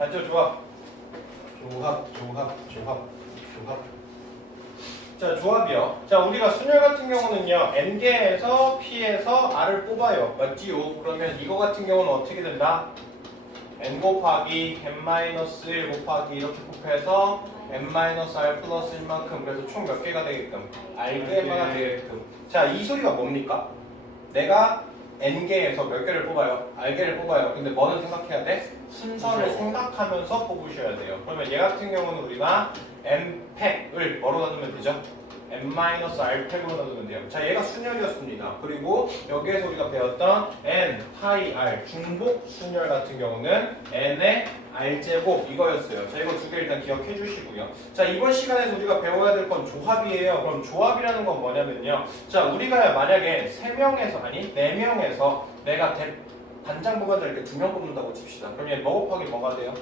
맞죠? 조합. 조합. 자, 조합이요. 자, 우리가 순열 같은 경우는요, n개에서 p에서 r을 뽑아요. 맞지요? 그러면 이거 같은 경우는 어떻게 된다? n 곱하기 n-1 곱하기 이렇게 곱해서 n-r 플러스 1만큼, 그래서 총 몇 개가 되게끔? r개가 되게끔. 자, 이 소리가 뭡니까? 내가 n개에서 몇 개를 뽑아요? r개를 뽑아요. 근데 뭐는 생각해야 돼? 순서를 생각하면서 뽑으셔야 돼요. 그러면 얘 같은 경우는 우리가 n팩을 뭐로 나누면 되죠? n-r팩으로 나누면 돼요. 자, 얘가 순열이었습니다. 그리고 여기에서 우리가 배웠던 n, 파이, r, 중복 순열 같은 경우는 n의 r제곱 이거였어요. 자, 이거 두 개 일단 기억해 주시고요. 자, 이번 시간에서 우리가 배워야 될 건 조합이에요. 그럼 조합이라는 건 뭐냐면요. 자, 우리가 만약에 3명에서, 아니 4명에서 내가 반장 부반장 이렇게 2명 뽑는다고 칩시다. 그럼 얘 뭐 곱하기 뭐가 돼요?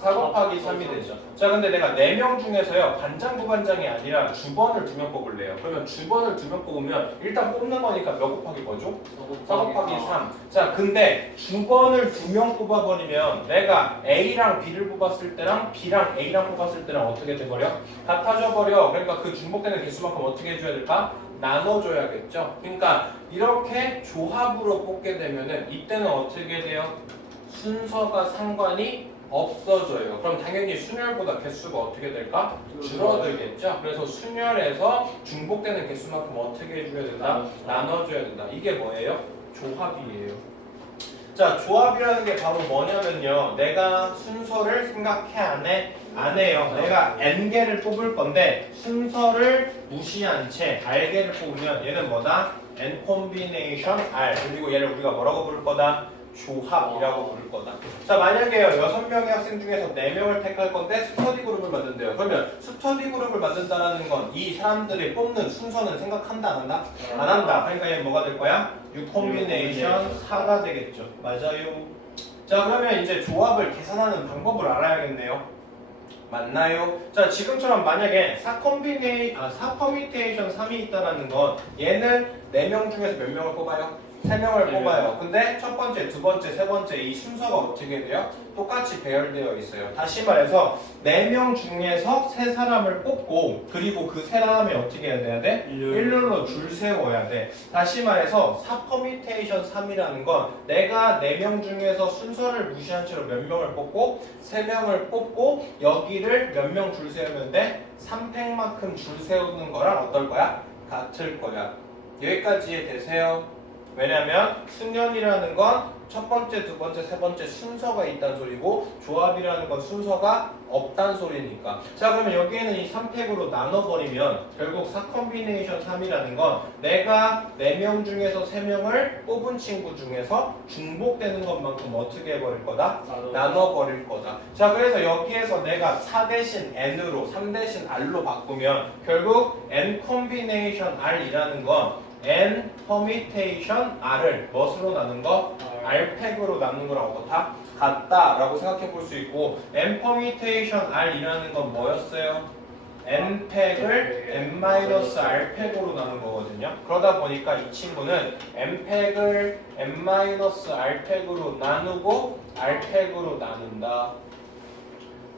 4 곱하기 3이 되죠. 자, 근데 내가 4명 중에서요, 반장 부반장이 아니라 주번을 2명 뽑을래요. 그러면 주번을 2명 뽑으면 일단 뽑는 거니까 몇 곱하기 뭐죠? 4 곱하기 3. 자, 근데 주번을 2명 뽑아버리면 내가 A랑 B를 뽑았을 때랑 B랑 A랑 뽑았을 때랑 어떻게 돼버려? 같아져 버려. 그러니까 그 중복되는 개수만큼 어떻게 해줘야 될까? 나눠줘야겠죠. 그러니까 이렇게 조합으로 뽑게 되면은 이때는 어떻게 돼요? 순서가 상관이 없어져요. 그럼 당연히 순열보다 개수가 어떻게 될까? 줄어들겠죠. 그래서 순열에서 중복되는 개수만큼 어떻게 해줘야 된다? 나눠줘야 된다. 이게 뭐예요? 조합이에요. 자, 조합이라는 게 바로 뭐냐면요. 내가 순서를 생각해 안 해? 안 해요. 내가 n개를 뽑을 건데 순서를 무시한 채 r개를 뽑으면 얘는 뭐다? n 콤비네이션 r. 그리고 얘를 우리가 뭐라고 부를 거다? 조합이라고 부를 거다. 자, 만약에요 6명의 학생 중에서 4명을 택할 건데 스터디 그룹을 만든대요. 그러면 스터디 그룹을 만든다는 건 이 사람들이 뽑는 순서는 생각한다 안 한다? 안 한다. 그러니까 얘는 뭐가 될 거야? 6 콤비네이션 4가 되겠죠. 맞아요. 자, 그러면 이제 조합을 계산하는 방법을 알아야겠네요. 맞나요? 자, 지금처럼 만약에 4 퍼뮤테이션 3이 있다는 건 얘는 4명 중에서 몇 명을 뽑아요? 3명을 뽑아요. 근데 첫 번째, 두 번째, 세 번째 이 순서가 어떻게 돼요? 똑같이 배열되어 있어요. 다시 말해서 4명 중에서 3사람을 뽑고 그리고 그 3사람이 어떻게 해야 돼? 일렬로 줄 세워야 돼. 다시 말해서 4 퍼뮤테이션 3이라는 건 내가 4명 중에서 순서를 무시한 채로 몇 명을 뽑고 3명을 뽑고 여기를 몇 명 줄 세우면 돼? 3팩만큼 줄 세우는 거랑 어떨 거야? 같을 거야. 여기까지 이해되세요? 왜냐면 순연이라는 건 첫 번째, 두 번째, 세 번째 순서가 있다는 소리고 조합이라는 건 순서가 없다는 소리니까. 자, 그러면 여기에는 이 3팩으로 나눠버리면 결국 4 콤비네이션 3이라는 건 내가 4명 중에서 3명을 뽑은 친구 중에서 중복되는 것만큼 어떻게 해버릴 거다? 나눠버릴 거다. 자, 그래서 여기에서 내가 4 대신 n으로 3 대신 r로 바꾸면 결국 n 콤비네이션 r이라는 건 n 퍼뮤테이션 r을 무엇으로 나눈 거? r팩으로 나눈 거랑 어떻다? 같다라고 생각해 볼 수 있고 n 퍼뮤테이션 r이라는 건 뭐였어요? n팩을 n-r팩으로 나눈 거거든요. 그러다 보니까 이 친구는 n팩을 n-r팩으로 나누고 r팩으로 나눈다.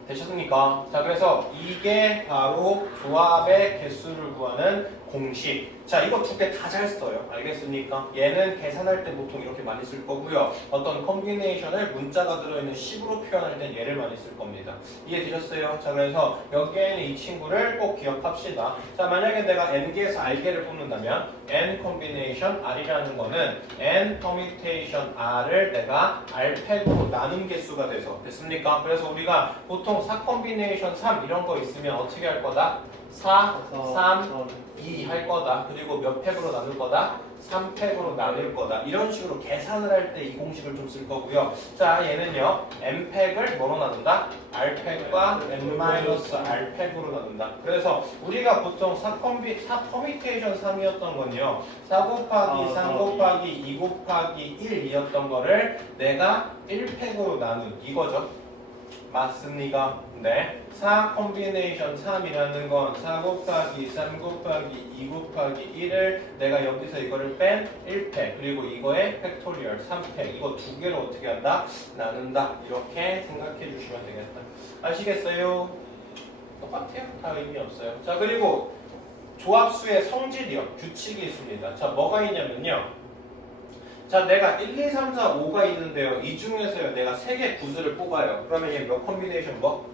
되셨습니까? 자, 그래서 이게 바로 조합의 개수를 구하는 공식. 자, 이거 두 개 다 잘 써요. 알겠습니까? 얘는 계산할 때 보통 이렇게 많이 쓸 거고요. 어떤 콤비네이션을 문자가 들어있는 식으로 표현할 땐 얘를 많이 쓸 겁니다. 이해되셨어요? 자, 그래서 여기에는 이 친구를 꼭 기억합시다. 자, 만약에 내가 n개에서 r개를 뽑는다면 n 콤비네이션 r이라는 거는 n 퍼뮤테이션 r을 내가 r팩으로 나눈 개수가 돼서 됐습니까? 그래서 우리가 보통 4 콤비네이션 3 이런 거 있으면 어떻게 할 거다? 4, 3, 2 할 거다. 그리고 몇 팩으로 나눌 거다? 3팩으로 나눌 거다. 이런 식으로 계산을 할 때 이 공식을 좀 쓸 거고요. 자, 얘는요. n팩을 뭐로 나눈다? r팩과 n-r팩으로 나눈다. 그래서 우리가 보통 4 퍼뮤테이션 3이었던 건요. 4 곱하기 3 곱하기 2 곱하기 1이었던 거를 내가 1팩으로 나눈 이거죠. 맞습니까? 네. 4 콤비네이션 3이라는 건 4 곱하기 3 곱하기 2 곱하기 1을 내가 여기서 이거를 뺀 1패 그리고 이거의 팩토리얼 3패 이거 두 개로 어떻게 한다? 나눈다. 이렇게 생각해 주시면 되겠다. 아시겠어요? 똑같아요. 다 의미 없어요. 자 그리고 조합수의 성질이요. 규칙이 있습니다. 자 뭐가 있냐면요. 자 내가 1, 2, 3, 4, 5가 있는데요. 이 중에서요 내가 3개 구수를 뽑아요. 그러면 얘 몇 콤비네이션 뭐?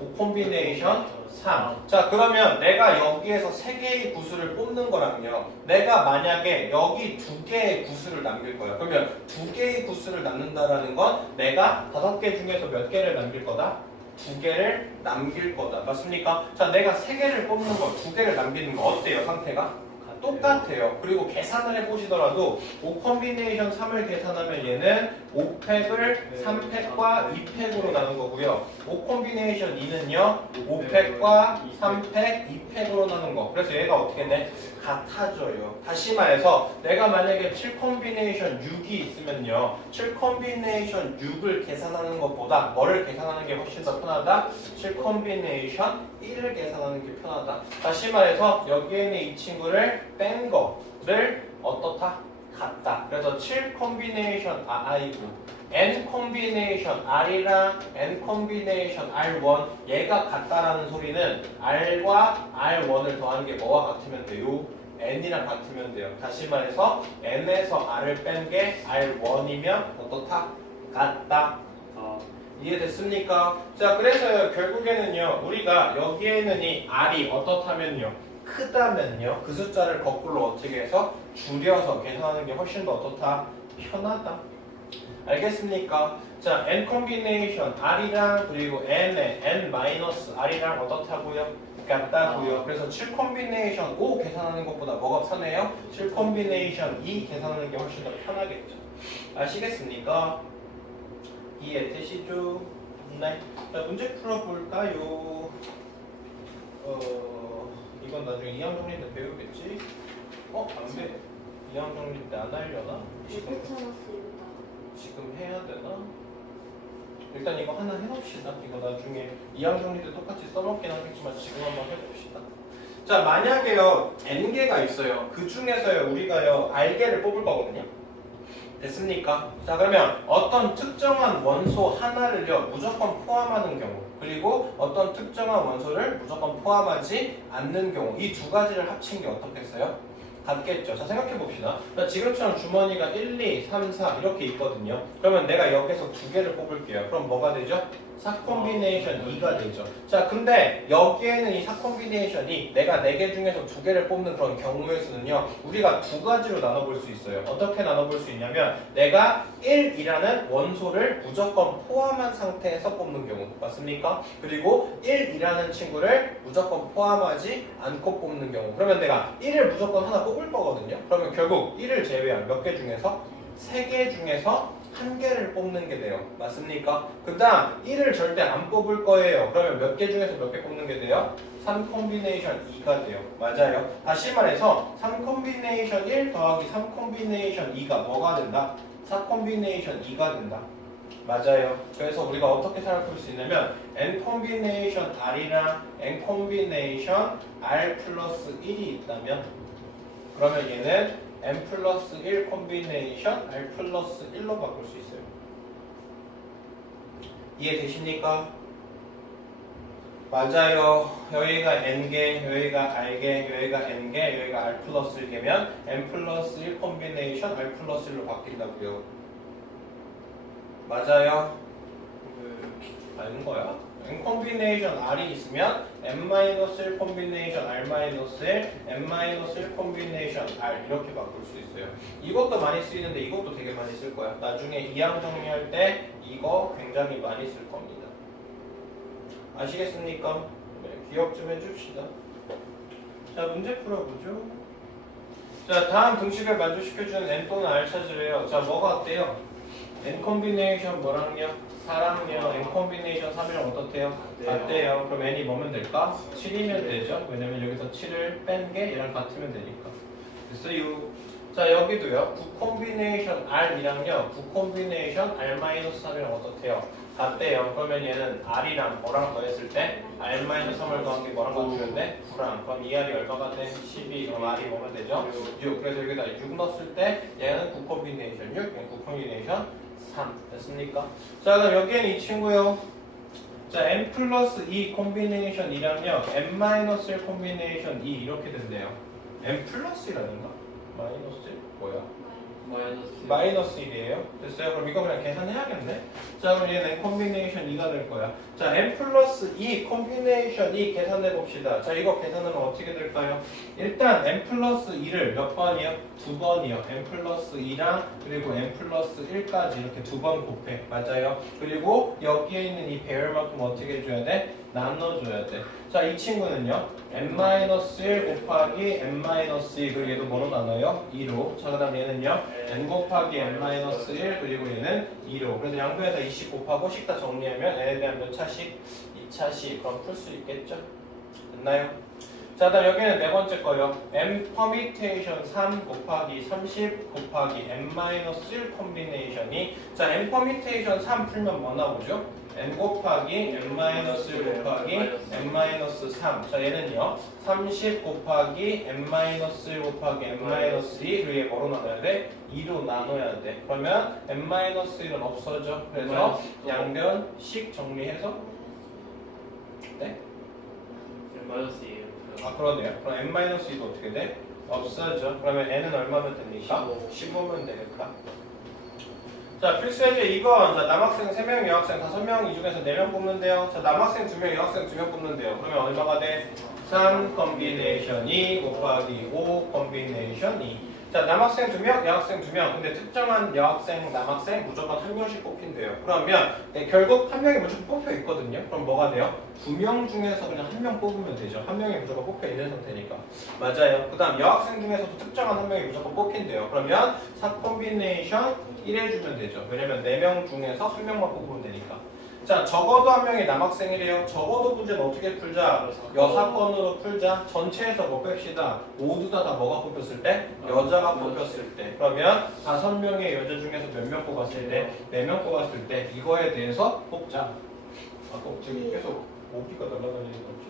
5 콤비네이션 3. 자 그러면 내가 여기에서 3개의 구수를 뽑는 거랑요. 내가 만약에 여기 2개의 구수를 남길 거야. 그러면 2개의 구수를 남는다라는 건 내가 5개 중에서 몇 개를 남길 거다? 2개를 남길 거다. 맞습니까? 자 내가 3개를 뽑는 거 2개를 남기는 거 어때요? 상태가? 똑같아요. 그리고 계산을 해보시더라도 5 콤비네이션 3을 계산하면 얘는 5팩을 3팩과 2팩으로 나눈 거고요. 5 콤비네이션 2는요. 5팩과 3팩, 2팩으로 나눈 거. 그래서 얘가 어떻게 돼? 같아져요. 다시 말해서 내가 만약에 7 콤비네이션 6이 있으면요. 7 콤비네이션 6을 계산하는 것보다 뭐를 계산하는 게 훨씬 더 편하다? 7 콤비네이션 1을 계산하는 게 편하다. 다시 말해서 여기에 있는 이 친구를 뺀 거를 어떻다? 같다. 그래서 7 콤비네이션 I고 N 콤비네이션 R이랑 N 콤비네이션 R1 얘가 같다라는 소리는 R과 R1을 더하는 게 뭐와 같으면 돼요? N이랑 같으면 돼요. 다시 말해서 N에서 R을 뺀 게 R1이면 어떻다? 같다. 이해됐습니까? 자 그래서 결국에는요 우리가 여기에는 이 R이 어떻다면요 크다면요 그 숫자를 거꾸로 어떻게 해서 줄여서 계산하는 게 훨씬 더 어떻다? 편하다. 알겠습니까? 자 N 콤비네이션 R이랑 그리고 N의 N 마이너스 R이랑 어떻다고요? 같다고요. 그래서 7 콤비네이션 5 계산하는 것보다 뭐가 편해요? 7 콤비네이션 2 계산하는 게 훨씬 더 편하겠죠. 아시겠습니까? 이해되시죠? 네. 자, 문제 풀어볼까요? 이건 나중에 이항 정리 때 배우겠지? 안 돼. 이항 정리 때 안 하려나? 지금 해야 되나? 일단 이거 하나 해놓읍시다. 이거 나중에 이항 정리 때 똑같이 써먹긴 하겠지만 지금 한번 해봅시다. 자, 만약에요, N개가 있어요. 그 중에서요, 우리가요, R개를 뽑을 거거든요. 됐습니까? 자 그러면 어떤 특정한 원소 하나를요 무조건 포함하는 경우 그리고 어떤 특정한 원소를 무조건 포함하지 않는 경우 이 두 가지를 합친 게 어떻겠어요? 같겠죠. 자 생각해 봅시다. 지금처럼 주머니가 1, 2, 3, 4 이렇게 있거든요. 그러면 내가 여기서 두 개를 뽑을게요. 그럼 뭐가 되죠? 4 콤비네이션 2가 되죠. 자 근데 여기에는 이 4 콤비네이션이 내가 4개 중에서 2개를 뽑는 그런 경우의 수는요 우리가 두 가지로 나눠볼 수 있어요. 어떻게 나눠볼 수 있냐면 내가 1이라는 원소를 무조건 포함한 상태에서 뽑는 경우 맞습니까? 그리고 1이라는 친구를 무조건 포함하지 않고 뽑는 경우 그러면 내가 1을 무조건 하나 뽑을 거거든요. 그러면 결국 1을 제외한 몇 개 중에서? 3개 중에서 1개를 뽑는 게 돼요. 맞습니까? 그 다음 1을 절대 안 뽑을 거예요. 그러면 몇 개 중에서 몇 개 뽑는 게 돼요? 3 콤비네이션 2가 돼요. 맞아요. 다시 말해서 3 콤비네이션 1 더하기 3 콤비네이션 2가 뭐가 된다? 4 콤비네이션 2가 된다. 맞아요. 그래서 우리가 어떻게 생각할 수 있냐면 N 콤비네이션 R이랑 N 콤비네이션 R 플러스 1이 있다면 그러면 얘는 N 플러스 1 콤비네이션 R 플러스 1로 바꿀 수 있어요. 이해되십니까? 맞아요. 여기가 N개, 여기가 R개, 여기가 N개, 여기가 R 플러스 1개면 N 플러스 1 콤비네이션 R 플러스 1로 바뀐다고요. 맞아요. 아닌 거야. N 콤비네이션 R이 있으면 N-1 콤비네이션 R-1, N-1 콤비네이션 R 이렇게 바꿀 수 있어요. 이것도 많이 쓰이는데 이것도 되게 많이 쓸 거야. 나중에 2항 정리할 때 이거 굉장히 많이 쓸 겁니다. 아시겠습니까? 네, 기억 좀 해줍시다. 자, 문제 풀어보죠. 자, 다음 등식을 만족시켜주는 N 또는 R 찾으래요. 자, 뭐가 어때요? N 콤비네이션 뭐랑요? 4랑요. N 콤비네이션 3이랑 어떻대요? 같대요. 그럼 N이 뭐면 될까? 7이면 되죠. 왜냐면 여기서 7을 뺀 게 얘랑 같으면 되니까. 됐어요. 자 여기도요. 9 콤비네이션 R이랑요. 9 콤비네이션 R-3이랑 어떻대요? 같대요. 그러면 얘는 R이랑 뭐랑 더했을 때 R-3을 더한 게 뭐랑 같으는데 9랑. 그럼 2R이 얼마가 돼? 12. 그럼 R이 뭐가 되죠? 6. 그래서 여기다 6 넣었을 때 얘는 9 콤비네이션 6, 얘는 9 콤비네이션 3. 됐습니까? 자, 그럼 여기에는 이 친구요. 자, n 플러스 2 콤비네이션 2랑요 n-1 콤비네이션 2 이렇게 된대요. n 플러스 1이라는가? 마이너스 1? 뭐야? 마이너스 1이에요. 됐어요? 그럼 이거 그냥 계산해야겠네. 자, 그럼 얘는 n 콤비네이션 2가 될 거야. 자, n 플러스 2 콤비네이션 2 계산해 봅시다. 자, 이거 계산하면 어떻게 될까요? 일단 n 플러스 2를 몇 번이요? 두 번이요. n 플러스 2랑 그리고 n 플러스 1까지 이렇게 두 번 곱해. 맞아요. 그리고 여기에 있는 이 배열만큼 어떻게 해줘야 돼? 나눠줘야 돼. 자, 이 친구는요. n-1 곱하기 n-2 그리고 얘도 뭐로 나눠요? 2로. 자, 그 다음 얘는요. n 곱하기 n-1 그리고 얘는 2로. 그래서 양변에다 20 곱하고 식 다 정리하면 n에 대한 몇 차식? 2차식. 그럼 풀 수 있겠죠? 됐나요? 자, 다음 여기는 네 번째 거요. n 퍼미테이션 3 곱하기 30 곱하기 n-1 콤비네이션이 자, n 퍼미테이션 3 풀면 뭐 나오죠? n 곱하기 n-1 곱하기 n-3. 자, 얘는요. 30 곱하기 n-1 곱하기 n-2 그리고 얘 뭐로 나눠야 돼? 2로 나눠야 돼. 그러면 n-1은 없어져. 그래서 양변 식 정리해서 네? 아, 그러네요. 그럼 n-2도 어떻게 돼? 없어져. 그러면 n은 얼마면 됩니까? 15면 되겠다. 자, 필수예제 2번. 자, 남학생 3명, 여학생 5명, 이 중에서 4명 뽑는데요. 자, 남학생 2명, 여학생 2명 뽑는데요. 그러면 얼마가 돼? 3 콤비네이션 2 곱하기 5 콤비네이션 2. 자, 남학생 2명, 여학생 2명. 근데 특정한 여학생, 남학생 무조건 한 명씩 뽑힌대요. 그러면 결국 한 명이 무조건 뽑혀 있거든요. 그럼 뭐가 돼요? 2명 중에서 그냥 한 명 뽑으면 되죠. 한 명이 무조건 뽑혀 있는 상태니까. 맞아요. 그 다음 여학생 중에서도 특정한 한 명이 무조건 뽑힌대요. 그러면 4 콤비네이션 1 해주면 되죠. 왜냐면 4명 중에서 한 명만 뽑으면 되니까. 자, 적어도 한 명이 남학생이래요. 적어도 문제는 어떻게 풀자? 여사건으로 풀자. 전체에서 뭐 뺍시다. 모두 다 뭐가 뽑혔을 때? 여자가 뽑혔을 때. 그러면 5명의 여자 중에서 몇 명 뽑았을 때? 4명 뽑았을 때 이거에 대해서 뽑자. 아, 지금 계속 오기가 날아다니는 거지?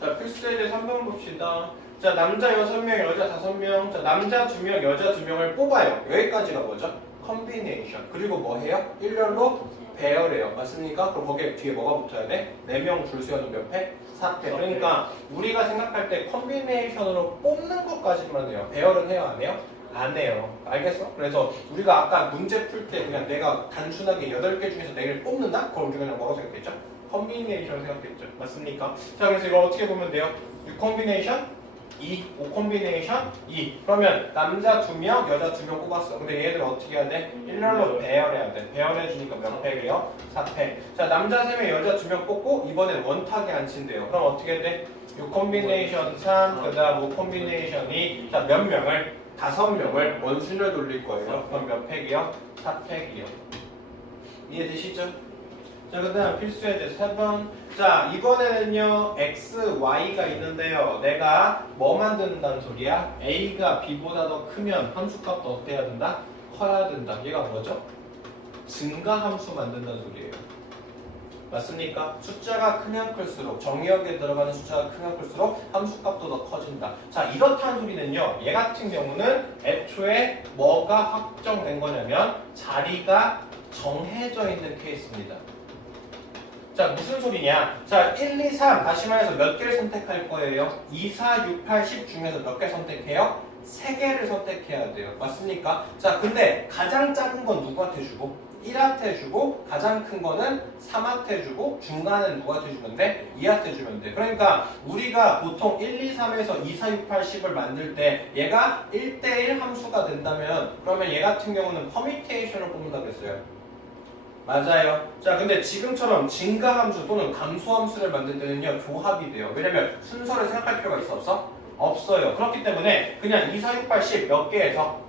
자, 필수예제 3번 봅시다. 자, 남자 6명, 여자 5명. 자, 남자 2명, 여자 2명을 뽑아요. 여기까지가 뭐죠? 컴비네이션. 그리고 뭐 해요? 일렬로 배열해요. 맞습니까? 그럼 거기에 뒤에 뭐가 붙어야 돼? 4명 줄 세워도 몇 팩? 4팩. 그러니까 우리가 생각할 때 컴비네이션으로 뽑는 것까지만 해요. 배열은 해요? 안 해요? 안 해요. 알겠어? 그래서 우리가 아까 문제 풀 때 그냥 내가 단순하게 8개 중에서 4개를 뽑는다? 그럼 우리가 그냥 뭐라고 생각했죠? 컴비네이션을 생각했죠. 맞습니까? 자, 그래서 이걸 어떻게 보면 돼요? 6 콤비네이션 2, 5 콤비네이션 2. 그러면 남자 2명, 여자 2명 뽑았어. 근데 얘들 어떻게 해야 돼? 일렬로 배열해야 돼. 배열해주니까 몇 팩이요? 4팩. 자, 남자 3명, 여자 2명 뽑고 이번엔 원탁에 앉힌대요. 그럼 어떻게 돼? 6 콤비네이션 3, 그 다음 5 콤비네이션 2. 자, 몇 명을? 5명을 원순열 돌릴 거예요. 그럼 몇 팩이요? 4팩이요. 이해되시죠? 자, 그 다음 필수예제 4번. 자, 이번에는요, x, y가 있는데요. 내가 뭐 만든다는 소리야? a가 b보다 더 크면 함수값도 어때야 된다? 커야 된다. 얘가 뭐죠? 증가함수 만든다는 소리예요. 맞습니까? 숫자가 크면 클수록, 정의역에 들어가는 숫자가 크면 클수록 함수값도 더 커진다. 자, 이렇다는 소리는요, 얘 같은 경우는 애초에 뭐가 확정된 거냐면 자리가 정해져 있는 케이스입니다. 자, 무슨 소리냐? 자, 1, 2, 3 다시 말해서 몇 개를 선택할 거예요? 2, 4, 6, 8, 10 중에서 몇 개 선택해요? 3개를 선택해야 돼요. 맞습니까? 자, 근데 가장 작은 건 누구한테 주고? 1한테 주고 가장 큰 거는 3한테 주고 중간은 누구한테 주면 돼? 2한테 주면 돼. 그러니까 우리가 보통 1, 2, 3에서 2, 4, 6, 8, 10을 만들 때 얘가 1대1 함수가 된다면 그러면 얘 같은 경우는 퍼미테이션을 뽑는다고 했어요. 맞아요. 자, 근데 지금처럼 증가함수 또는 감소함수를 만들 때는요, 조합이 돼요. 왜냐면 순서를 생각할 필요가 있어, 없어? 없어요. 그렇기 때문에 그냥 2, 4, 6, 8, 10 몇 개에서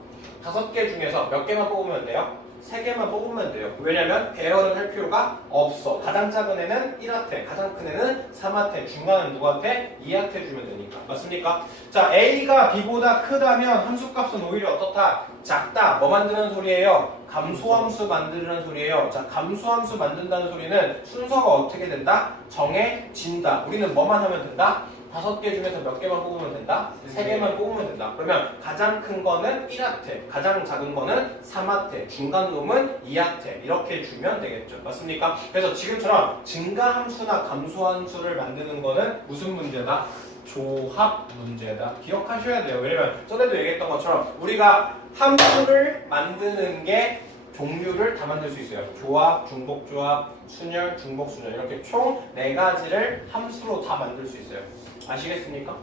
5개 중에서 몇 개만 뽑으면 돼요? 3개만 뽑으면 돼요. 왜냐면 배열을 할 필요가 없어. 가장 작은 애는 1한테, 가장 큰 애는 3한테, 중간은 누구한테? 2한테 주면 되니까. 맞습니까? 자, A가 B보다 크다면 함수값은 오히려 어떻다? 작다. 뭐 만드는 소리예요? 감소함수 만드는 소리예요. 자, 감소함수 만든다는 소리는 순서가 어떻게 된다? 정해진다. 우리는 뭐만 하면 된다? 5개 중에서 몇 개만 뽑으면 된다? 3개만 뽑으면 된다. 그러면 가장 큰 거는 1하태, 가장 작은 거는 3하태, 중간 놈은 2하태 이렇게 주면 되겠죠. 맞습니까? 그래서 지금처럼 증가함수나 감소함수를 만드는 거는 무슨 문제다? 조합 문제다. 기억하셔야 돼요. 왜냐면 전에도 얘기했던 것처럼 우리가 함수를 만드는 게 종류를 다 만들 수 있어요. 조합, 중복조합, 순열, 중복순열 이렇게 총 4가지를 함수로 다 만들 수 있어요. 아시겠습니까?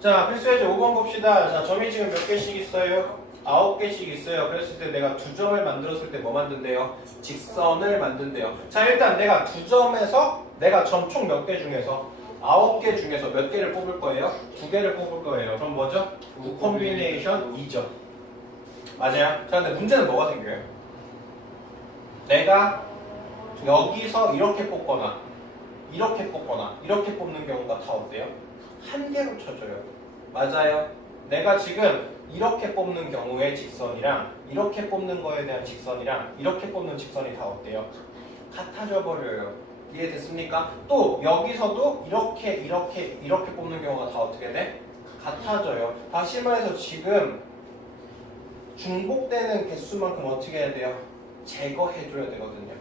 자, 필수예제 5번 봅시다. 자, 점이 지금 몇 개씩 있어요? 9개씩 있어요. 그랬을 때 내가 2점을 만들었을 때 뭐 만든대요? 직선을 만든대요. 자, 일단 내가 2점에서 내가 점 총 몇 개 중에서 9개 중에서 몇 개를 뽑을 거예요? 2개를 뽑을 거예요. 그럼 뭐죠? 콤비네이션 2점. 맞아요? 자, 근데 문제는 뭐가 생겨요? 내가 여기서 이렇게 뽑거나 이렇게 뽑거나 이렇게 뽑는 경우가 다 어때요? 한 개로 쳐져요. 맞아요? 내가 지금 이렇게 뽑는 경우의 직선이랑 이렇게 뽑는 거에 대한 직선이랑 이렇게 뽑는 직선이 다 어때요? 같아져 버려요. 이해됐습니까? 또 여기서도 이렇게 뽑는 경우가 다 어떻게 돼? 같아져요. 다시 말해서 지금 중복되는 개수만큼 어떻게 해야 돼요? 제거해줘야 되거든요.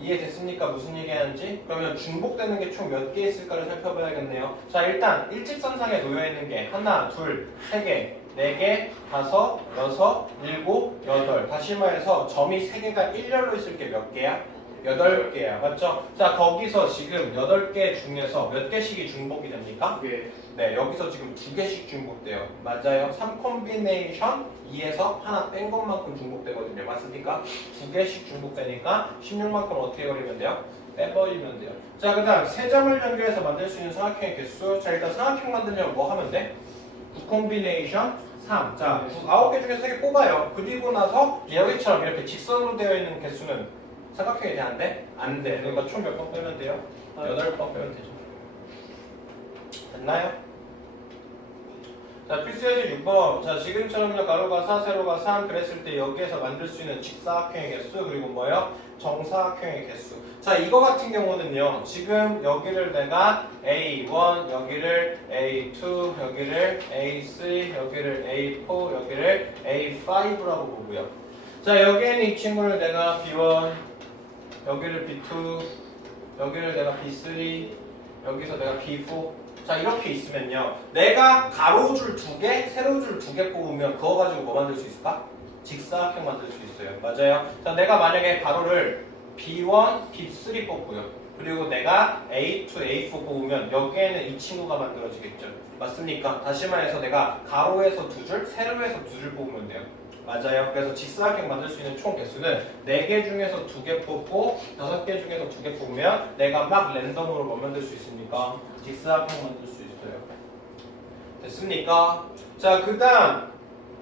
이해됐습니까? 무슨 얘기하는지? 그러면 중복되는 게 총 몇 개 있을까를 살펴봐야겠네요. 자, 일단 일직선상에 놓여있는 게 하나, 둘, 세 개, 네 개, 다섯, 여섯, 일곱, 여덟. 다시 말해서 점이 3개가 일렬로 있을 게 몇 개야? 8개야. 맞죠? 자, 거기서 지금 8개 중에서 몇 개씩이 중복이 됩니까? 네, 여기서 지금 2개씩 중복돼요. 맞아요? 3콤비네이션 2에서 하나 뺀 것만큼 중복되거든요. 맞습니까? 2개씩 중복되니까 16만큼 어떻게 버리면 돼요? 빼버리면 돼요. 자, 그 다음 3점을 연결해서 만들 수 있는 삼각형의 개수. 자, 일단 삼각형 만들려면 뭐 하면 돼? 9콤비네이션 3. 자, 9개 중에서 3개 뽑아요. 그리고 나서 여기처럼 이렇게 직선으로 되어 있는 개수는 삼각형이 돼? 안 돼? 안 돼. 그러니까 총 몇 번 빼면 돼요? 8번 빼면 되죠. 됐나요? 자, 필수예제 6번. 자, 지금처럼요, 가로가 4, 세로가 3 그랬을 때 여기에서 만들 수 있는 직사각형의 개수 그리고 뭐요? 정사각형의 개수. 자, 이거 같은 경우는요, 지금 여기를 내가 A1, 여기를 A2, 여기를 A3, 여기를 A4, 여기를 A5라고 보고요. 자, 여기에는 이 친구를 내가 B1, 여기를 B2, 여기를 내가 B3, 여기서 내가 B4. 자, 이렇게 있으면요, 내가 가로줄 2개, 세로줄 2개 뽑으면 그거 가지고 뭐 만들 수 있을까? 직사각형 만들 수 있어요. 맞아요? 자, 내가 만약에 가로를 B1, B3 뽑고요, 그리고 내가 A2, A4 뽑으면 여기에는 이 친구가 만들어지겠죠. 맞습니까? 다시 말해서 내가 가로에서 2줄, 세로에서 2줄 뽑으면 돼요. 맞아요. 그래서 직사각형 만들 수 있는 총 개수는 4개 중에서 2개 뽑고 5개 중에서 2개 뽑으면 내가 막 랜덤으로 뭐 만들 수 있습니까? 직사각형 만들 수 있어요. 됐습니까? 자, 그 다음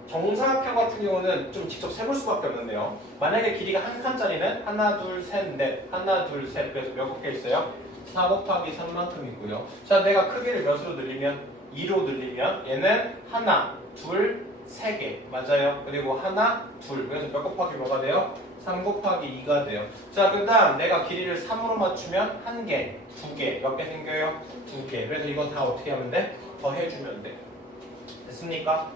정사각형 같은 경우는 좀 직접 세볼 수밖에 없는데요. 만약에 길이가 한 칸짜리는 하나, 둘, 셋, 넷, 하나, 둘, 셋. 그래서 몇 개 있어요? 4 곱하기 3만큼 있고요. 자, 내가 크기를 몇으로 늘리면? 2로 늘리면 얘는 하나, 둘, 3개. 맞아요. 그리고 하나, 둘. 그래서 몇 곱하기 뭐가 돼요? 3 곱하기 2가 돼요. 자, 그 다음 내가 길이를 3으로 맞추면 1개, 2개. 몇 개 생겨요? 2개. 그래서 이건 다 어떻게 하면 돼? 더해주면 돼. 됐습니까?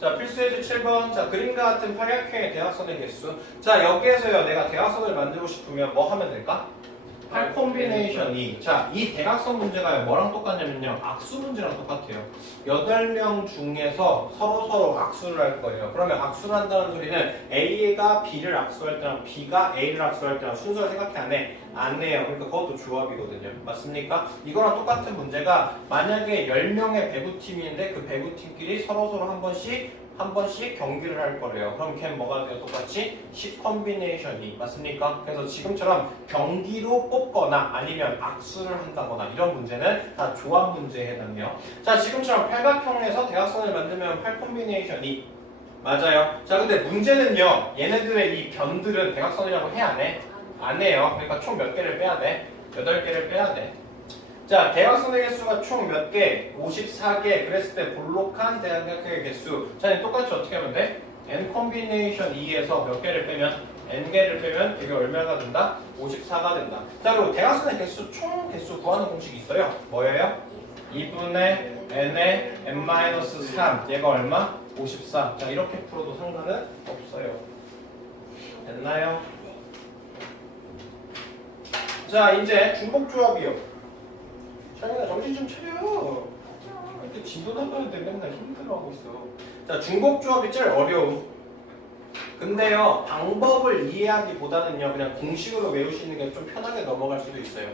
자, 필수예제 7번. 자, 그림과 같은 팔각형의 대각선의 개수. 자, 여기에서요, 내가 대각선을 만들고 싶으면 뭐 하면 될까? 8콤비네이션이. 자, 이 대각선 문제가 뭐랑 똑같냐면요, 악수 문제랑 똑같아요. 8명 중에서 서로 악수를 할 거예요. 그러면 악수를 한다는 소리는 A가 B를 악수할 때랑 B가 A를 악수할 때랑 순서를 생각해 안 해? 안 해요. 그러니까 그것도 조합이거든요. 맞습니까? 이거랑 똑같은 문제가 만약에 10명의 배구팀인데 그 배구팀끼리 서로 한 번씩 경기를 할 거래요. 그럼 걔는 뭐가 돼요? 똑같이 10콤비네이션이. 맞습니까? 그래서 지금처럼 경기로 뽑거나 아니면 악수를 한다거나 이런 문제는 다 조합 문제에 해당해요. 자, 지금처럼 팔각형에서 대각선을 만들면 8콤비네이션이. 맞아요. 자, 근데 문제는요, 얘네들의 이 변들은 대각선이라고 해? 안 해? 안 해요. 그러니까 총 몇 개를 빼야 돼? 8개를 빼야 돼. 자, 대각선의 개수가 총 몇 개? 54개. 그랬을 때 볼록한 대각형의 개수. 자, 똑같이 어떻게 하면 돼? n 콤비네이션 2에서 몇 개를 빼면 n개를 빼면 이게 얼마가 된다? 54가 된다. 자, 그리고 대각선의 개수 총 개수 구하는 공식이 있어요. 뭐예요? 2분의 n의 n-3 얘가 얼마? 54. 자, 이렇게 풀어도 상관은 없어요. 됐나요? 자, 이제 중복조합이요. 자기가 정신 좀 차려. 이렇게 진도 나가는데 맨날 힘들어하고 있어. 자, 중복조합이 제일 어려움. 근데요, 방법을 이해하기보다는요, 그냥 공식으로 외우시는 게 좀 편하게 넘어갈 수도 있어요.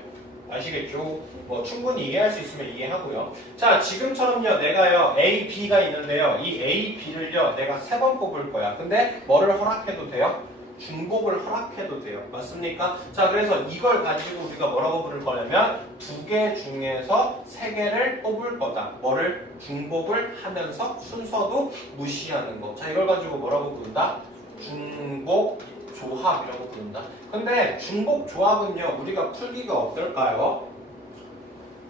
아시겠죠? 뭐 충분히 이해할 수 있으면 이해하고요. 자, 지금처럼요, 내가요, A, B가 있는데요, 이 A, B를요, 내가 3번 뽑을 거야. 근데 뭐를 허락해도 돼요? 중복을 허락해도 돼요. 맞습니까? 자, 그래서 이걸 가지고 우리가 뭐라고 부를 거냐면 2개 중에서 3개를 뽑을 거다. 뭐를? 중복을 하면서 순서도 무시하는 거. 자, 이걸 가지고 뭐라고 부른다? 중복 조합이라고 부른다. 근데 중복 조합은요, 우리가 풀기가 어떨까요?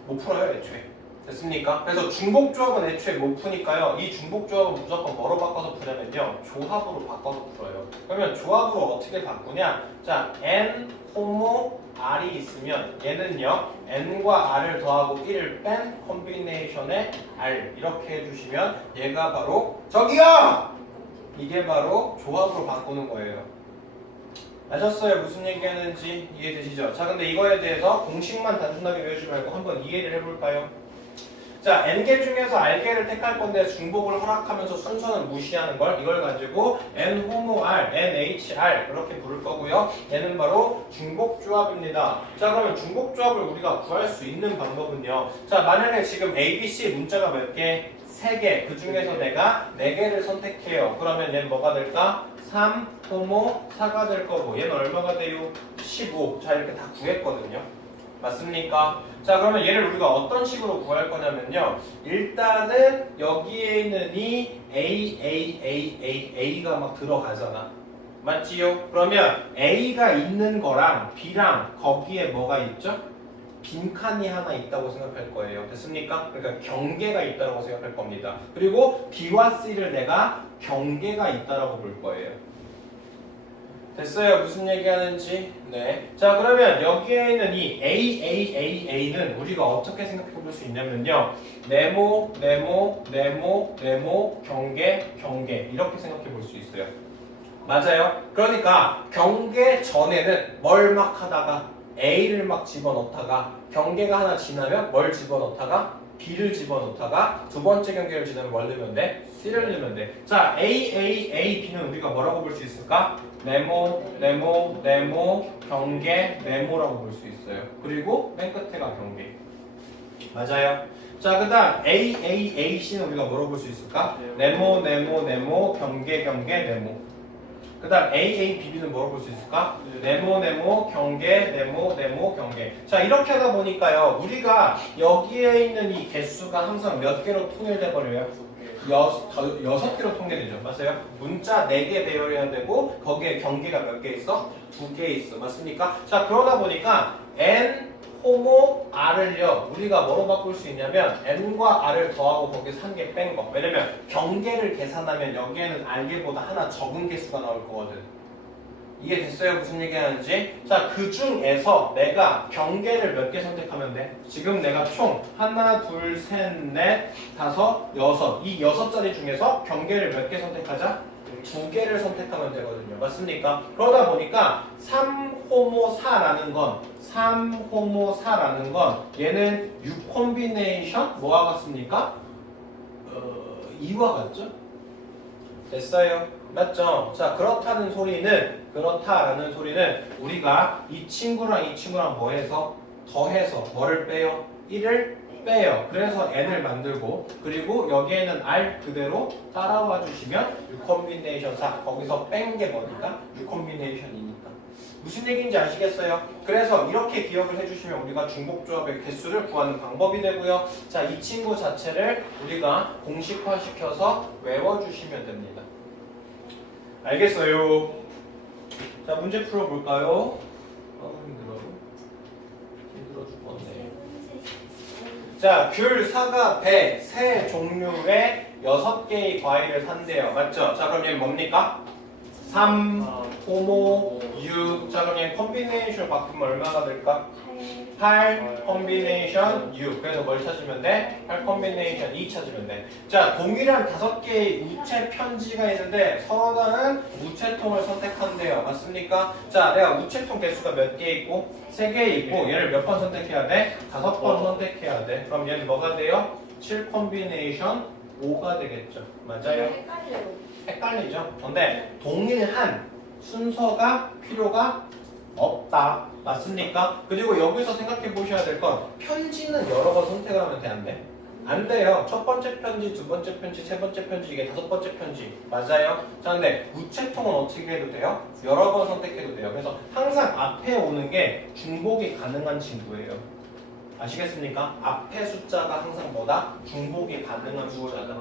못 풀어요, 애초에. 됐습니까? 그래서 중복 조합은 애초에 못 푸니까요. 이 중복 조합은 무조건 뭐로 바꿔서 푸냐면요, 조합으로 바꿔서 풀어요. 그러면 조합으로 어떻게 바꾸냐? 자, n 호모 r이 있으면 얘는요, n과 r을 더하고 1을 뺀 콤비네이션의 r 이렇게 해주시면 얘가 바로 저기요! 이게 바로 조합으로 바꾸는 거예요. 아셨어요? 무슨 얘기하는지 이해되시죠? 자, 근데 이거에 대해서 공식만 단순하게 외우지 말고 한번 이해를 해볼까요? 자, n개 중에서 r개를 택할 건데 중복을 허락하면서 순서는 무시하는 걸, 이걸 가지고 n 호모 r, nhr 그렇게 부를 거고요. 얘는 바로 중복조합입니다. 자, 그러면 중복조합을 우리가 구할 수 있는 방법은요. 자, 만약에 지금 A, B, C 문자가 몇 개? 3개. 그 중에서 내가 4개를 선택해요. 그러면 얘는 뭐가 될까? 3, 호모, 4가 될 거고 얘는 얼마가 돼요? 15. 자, 이렇게 다 구했거든요. 맞습니까? 자, 그러면 얘를 우리가 어떤 식으로 구할 거냐면요. 일단은 여기에 있는 이 A가 막 들어가잖아. 맞지요? 그러면 A가 있는 거랑 B랑 거기에 뭐가 있죠? 빈칸이 하나 있다고 생각할 거예요. 됐습니까? 그러니까 경계가 있다고 생각할 겁니다. 그리고 B와 C를 내가 경계가 있다라고 볼 거예요. 됐어요? 무슨 얘기하는지? 네. 자, 그러면 여기에 있는 이 A는 우리가 어떻게 생각해 볼 수 있냐면요. 네모, 경계 이렇게 생각해 볼 수 있어요. 맞아요? 그러니까 경계 전에는 뭘 막 하다가 A를 막 집어넣다가 경계가 하나 지나면 뭘 집어넣다가 B를 집어넣다가 두 번째 경계를 지나면 뭘 넣으면 돼? C를 넣으면 돼. 자, B는 우리가 뭐라고 볼 수 있을까? 네모, 경계, 네모라고 볼 수 있어요. 그리고 맨 끝에가 경계. 맞아요? 자, 그 다음 C는 우리가 뭐라고 볼 수 있을까? 네모, 경계, 네모. 그 다음 B는 뭐라고 볼 수 있을까? 네모, 경계, 네모, 경계. 자, 이렇게 하다 보니까요, 우리가 여기에 있는 이 개수가 항상 몇 개로 통일돼 버려요? 6개로 통일되죠. 맞아요? 문자 4개 배열해야 되고 거기에 경계가 몇 개 있어? 2개 있어. 맞습니까? 자, 그러다 보니까 n 호모 r을요, 우리가 뭐로 바꿀 수 있냐면 n과 r을 더하고 거기서 1개 뺀 거. 왜냐면 경계를 계산하면 여기에는 r개보다 하나 적은 개수가 나올 거거든. 이해됐어요? 무슨 얘기하는지? 자, 그 중에서 내가 경계를 몇 개 선택하면 돼? 지금 내가 총 하나, 둘, 셋, 넷, 다섯, 여섯. 이 6자리 중에서 경계를 몇 개 선택하자? 2개를 선택하면 되거든요. 맞습니까? 그러다 보니까 3호모 4라는 건 얘는 6콤비네이션 뭐와 같습니까? 2와 같죠? 됐어요? 맞죠? 자, 그렇다는 소리는 우리가 이 친구랑 뭐 해서 더해서 뭐를 빼요? 1을 빼요. 그래서 n을 만들고, 그리고 여기에는 r 그대로 따라와 주시면 6콤비네이션 4. 거기서 뺀 게 뭐니까? 6콤비네이션이니까. 무슨 얘기인지 아시겠어요? 그래서 이렇게 기억을 해주시면 우리가 중복조합의 개수를 구하는 방법이 되고요. 자, 이 친구 자체를 우리가 공식화시켜서 외워주시면 됩니다. 알겠어요? 자, 문제 풀어볼까요? 힘들어 죽겠네. 자, 귤, 사과, 배, 세 종류의 6개의 과일을 산대요. 맞죠? 자, 그럼 얘는 뭡니까? 3, 호모, 6. 자, 그럼 얘 컨비네이션 바꾸면 얼마가 될까? 8 컨비네이션 6. 그래서 뭘 찾으면 돼? 8 컨비네이션 2 찾으면 돼. 자, 동일한 5개의 우체 편지가 있는데 서로 다른 우체통을 선택한대요. 맞습니까? 자, 내가 우체통 개수가 몇 개 있고 3개 있고 얘를 몇 번 선택해야 돼? 5번 선택해야 돼. 그럼 얘는 뭐가 돼요? 7 컨비네이션 5가 되겠죠. 맞아요? 헷갈리죠? 근데 동일한 순서가 필요가 없다. 맞습니까? 그리고 여기서 생각해 보셔야 될 건 편지는 여러 번 선택을 하면 돼, 안 돼? 안 돼요. 첫 번째 편지, 두 번째 편지, 세 번째 편지, 이게 5번째 편지. 맞아요? 자, 근데 우체통은 어떻게 해도 돼요? 여러 번 선택해도 돼요. 그래서 항상 앞에 오는 게 중복이 가능한 친구예요. 아시겠습니까? 앞에 숫자가 항상 뭐다? 중복이 가능한 숫자다.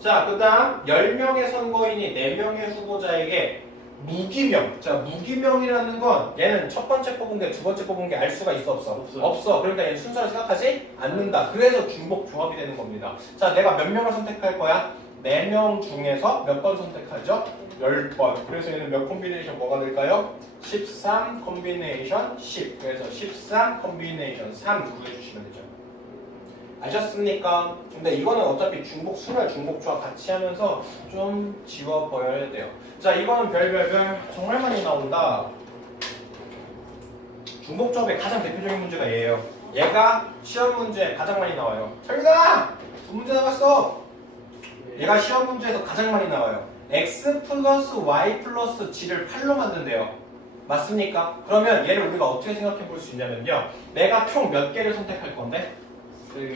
자, 그 다음 10명의 선거인이 4명의 후보자에게 무기명. 자, 무기명이라는 건 얘는 첫 번째 뽑은 게 두 번째 뽑은 게 알 수가 있어 없어? 없어요. 없어. 그러니까 얘는 순서를 생각하지 않는다. 그래서 중복 조합이 되는 겁니다. 자, 내가 몇 명을 선택할 거야? 4명 중에서 몇 번 선택하죠? 10번. 그래서 얘는 몇 콤비네이션 뭐가 될까요? 13 콤비네이션 10. 그래서 13 콤비네이션 3 구해주시면 되죠. 아셨습니까? 근데 이거는 어차피 중복 순환, 중복 조합 같이 하면서 좀 지워버려야 돼요. 자, 이거는 별별별 정말 많이 나온다. 중복 조합의 가장 대표적인 문제가 얘예요. 얘가 시험 문제에 가장 많이 나와요. 철민아! 2문제 나갔어! 얘가 시험 문제에서 가장 많이 나와요. x 플러스 y 플러스 g를 8로 만든대요. 맞습니까? 그러면 얘를 우리가 어떻게 생각해 볼 수 있냐면요. 내가 총 몇 개를 선택할 건데?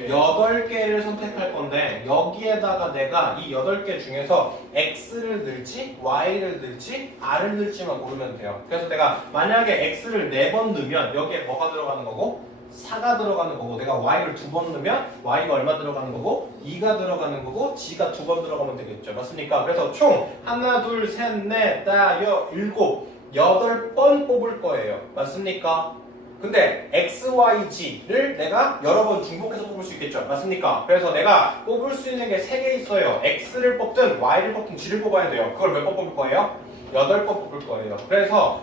8개를 선택할 건데 여기에다가 내가 이 8개 중에서 x를 넣을지 y를 넣을지 r을 넣을지만 고르면 돼요. 그래서 내가 만약에 x를 4번 넣으면 여기에 뭐가 들어가는 거고 4가 들어가는 거고 내가 y를 2번 넣으면 y가 얼마 들어가는 거고 2가 들어가는 거고 g가 2번 들어가면 되겠죠. 맞습니까? 그래서 총 하나 둘 셋 넷 다 여 일곱 8번 뽑을 거예요. 맞습니까? 근데 x, y, g를 내가 여러 번 중복해서 뽑을 수 있겠죠. 맞습니까? 그래서 내가 뽑을 수 있는 게 3개 있어요. x를 뽑든 y를 뽑든 g를 뽑아야 돼요. 그걸 몇 번 뽑을 거예요? 8번 뽑을 거예요. 그래서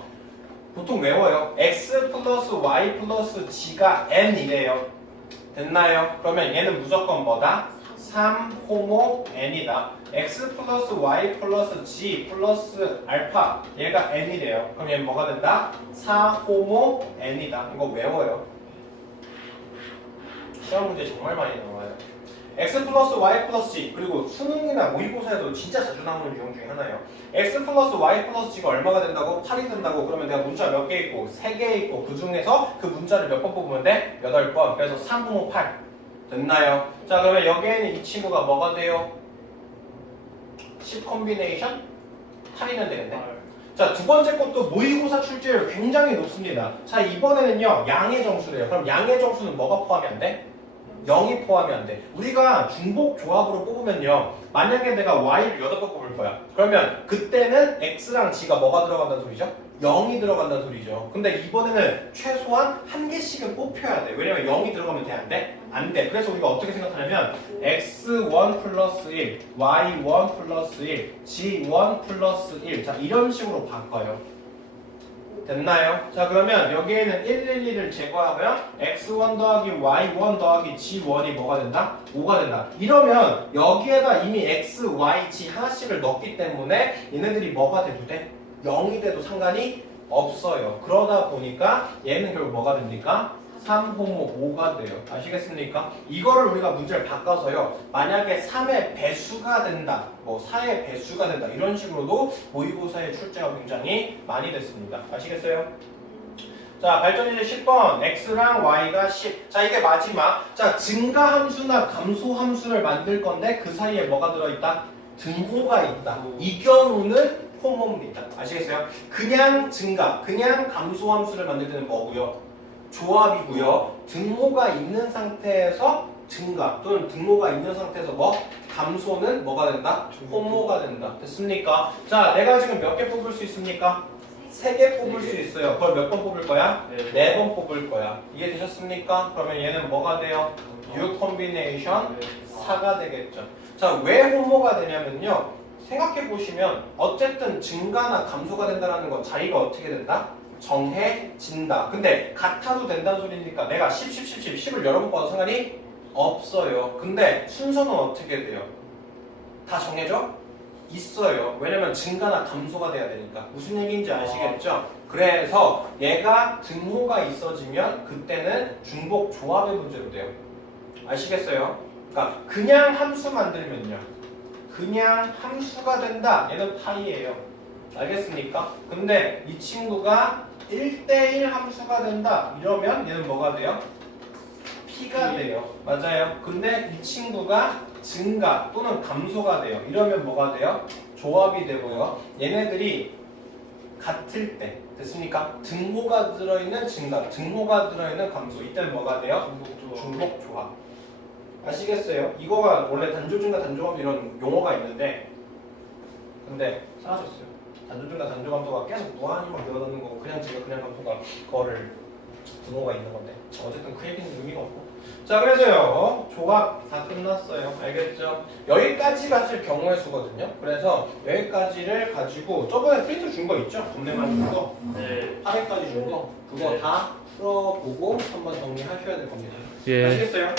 보통 외워요. x 플러스 y 플러스 g가 n이래요. 됐나요? 그러면 얘는 무조건 뭐다? 3 호모 n이다. x 플러스 y 플러스 g 플러스 알파 얘가 n이래요. 그럼 얘는 뭐가 된다? 4 호모 n이다. 이거 외워요. 시험 문제 정말 많이 나와요. x 플러스 y 플러스 g 그리고 수능이나 모의고사에도 진짜 자주 나오는 유형 중에 하나예요. x 플러스 y 플러스 g가 얼마가 된다고? 8이 된다고? 그러면 내가 문자 몇 개 있고 3개 있고 그 중에서 그 문자를 몇 번 뽑으면 돼? 8번. 그래서 3, 5, 8 됐나요? 자, 그러면 여기에는 이 친구가 뭐가 돼요? 10 콤비네이션 8이면 되겠네. 자, 두 번째 것도 모의고사 출제율 굉장히 높습니다. 자, 이번에는요 양의 점수래요. 그럼 양의 점수는 뭐가 포함이 안 돼? 0이 포함이 안 돼. 우리가 중복 조합으로 뽑으면요 만약에 내가 y를 8번 뽑을 거야. 그러면 그때는 x랑 g가 뭐가 들어간다는 소리죠? 0이 들어간다는 소리죠. 근데 이번에는 최소한 한 개씩은 뽑혀야 돼. 왜냐면 0이 들어가면 돼? 안 돼? 안 돼. 그래서 우리가 어떻게 생각하냐면 x1 플러스 1, y1 플러스 1, g1 플러스 1 자 이런 식으로 바꿔요. 됐나요? 자, 그러면 여기에는 111을 제거하면 x1 더하기 y1 더하기 g1이 뭐가 된다? 5가 된다. 이러면 여기에다 이미 x, y, g 하나씩을 넣었기 때문에 얘네들이 뭐가 돼도 돼? 0이 돼도 상관이 없어요. 그러다 보니까 얘는 결국 뭐가 됩니까? 3호모 5가 돼요. 아시겠습니까? 이거를 우리가 문제를 바꿔서요. 만약에 3의 배수가 된다, 뭐 4의 배수가 된다 이런 식으로도 모의고사의 출제가 굉장히 많이 됐습니다. 아시겠어요? 자, 발전이제 10번 x랑 y가 10. 자, 이게 마지막. 자, 증가함수나 감소함수를 만들 건데 그 사이에 뭐가 들어있다? 등호가 있다. 이 경우는 호모입니다. 아시겠어요? 그냥 증가, 그냥 감소함수를 만들 때는 뭐고요? 조합이고요. 등호가 있는 상태에서 증가 또는 등호가 있는 상태에서 뭐? 감소는 뭐가 된다? 호모가 된다. 됐습니까? 자, 내가 지금 몇 개 뽑을 수 있습니까? 3개 뽑을 수 있어요. 그걸 몇 번 뽑을 거야? 4번 뽑을 거야. 이해되셨습니까? 그러면 얘는 뭐가 돼요? 6 콤비네이션 4가 되겠죠. 자, 왜 혼모가 되냐면요. 생각해 보시면 어쨌든 증가나 감소가 된다는 건 자리가 어떻게 된다? 정해진다. 근데 같아도 된다는 소리니까 내가 10을 여러 번 봐도 상관이 없어요. 근데 순서는 어떻게 돼요? 다 정해져? 있어요. 왜냐면 증가나 감소가 돼야 되니까. 무슨 얘기인지 아시겠죠? 그래서 얘가 등호가 있어지면 그때는 중복 조합의 문제로 돼요. 아시겠어요? 그러니까 그냥 함수 만들면요. 그냥 함수가 된다. 얘는 파이예요. 알겠습니까? 근데 이 친구가 1대1 함수가 된다. 이러면 얘는 뭐가 돼요? P가 돼요. 맞아요. 근데 이 친구가 증가 또는 감소가 돼요. 이러면 뭐가 돼요? 조합이 되고요. 얘네들이 같을 때 됐습니까? 등호가 들어있는 증가, 등호가 들어있는 감소. 이때는 뭐가 돼요? 중복 조합. 아시겠어요? 이거가 원래 단조증가 단조감 이런 용어가 있는데 근데 사라졌어요. 단조증가 단조감도가 계속 무한히 막 늘어나는 거고 그냥 제가 그냥 감소가 그거를 등호가 있는 건데 어쨌든 그 얘기는 의미가 없고 자 그래서요 조합 다 끝났어요. 알겠죠? 여기까지가 사실 경우의 수거든요. 그래서 여기까지를 가지고 저번에 프린트 준 거 있죠? 겁내 많이 준 거? 네. 8회까지 준 거? 그거 네. 다 풀어보고 한번 정리하셔야 될 겁니다. 예. 아시겠어요?